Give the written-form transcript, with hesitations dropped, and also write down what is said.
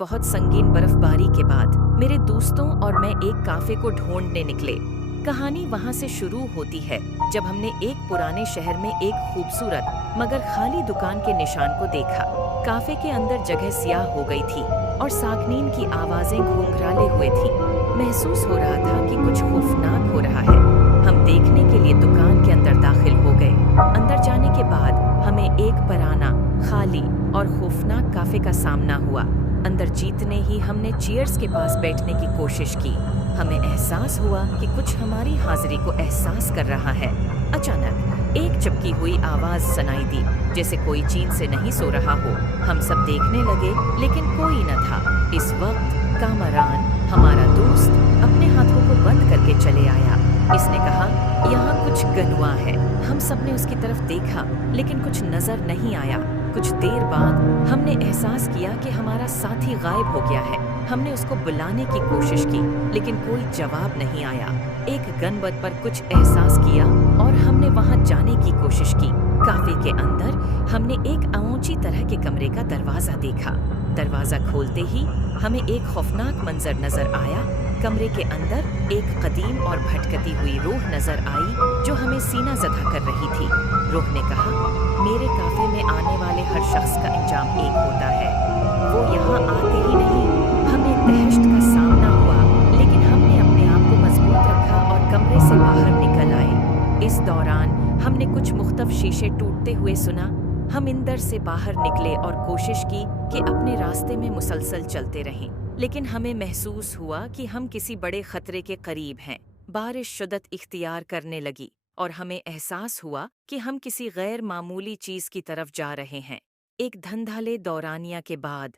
बहुत संगीन बर्फबारी के बाद मेरे दोस्तों और मैं एक काफे को ढूंढने निकले। कहानी वहां से शुरू होती है जब हमने एक पुराने शहर में एक खूबसूरत मगर खाली दुकान के निशान को देखा। काफे के अंदर जगह सियाह हो गई थी और साकनीन की आवाजें घूंघराले हुए थी। महसूस हो रहा था कि कुछ खौफनाक हो रहा है। हम देखने के लिए दुकान के अंदर दाखिल हो गए। अंदर जाने के बाद हमें एक पुराना, खाली और खौफनाक काफे का सामना हुआ। अंदर जीतने ही हमने चेयर्स के पास बैठने की कोशिश की। हमें एहसास हुआ कि कुछ हमारी हाजिरी को एहसास कर रहा है। अचानक एक चिपकी हुई आवाज सुनाई दी, जैसे कोई चीन से नहीं सो रहा हो। हम सब देखने लगे, लेकिन कोई न था। इस वक्त कामरान, हमारा दोस्त, अपने हाथों को बंद करके चले आया। इसने कहा, यहाँ कुछ गनुआ है। हम सब ने उसकी तरफ देखा, लेकिन कुछ नजर नहीं आया। कुछ देर बाद हमने एहसास किया कि हमारा साथी गायब हो गया है। हमने उसको बुलाने की कोशिश की, लेकिन कोई जवाब नहीं आया। एक गनबद पर कुछ एहसास किया और हमने वहां जाने की कोशिश की। काफे के अंदर हमने एक ऊंची तरह के कमरे का दरवाजा देखा। दरवाजा खोलते ही हमें एक खौफनाक मंजर नजर आया। कमरे के अंदर एक कदीम और भटकती हुई रूह नजर आई जो हमें सीना ज़दा कर रही थी। रूह ने कहा, मेरे काफे में आने वाले हर शख्स का अंजाम एक होता है। वो यहाँ आते ही नहीं। हमें दहशत का सामना हुआ, लेकिन हमने अपने आप को मजबूत रखा और कमरे से बाहर निकल आए। इस दौरान हमने कुछ मुख्तलिफ शीशे टूटते हुए सुना। हम अंदर से बाहर निकले और कोशिश की कि अपने रास्ते में मुसलसल चलते रहें, लेकिन हमें महसूस हुआ कि हम किसी बड़े खतरे के करीब हैं। बारिश शिद्दत इख्तियार करने लगी और हमें एहसास हुआ कि हम किसी गैर मामूली चीज की तरफ जा रहे हैं। एक धंधाले दौरानिया के बाद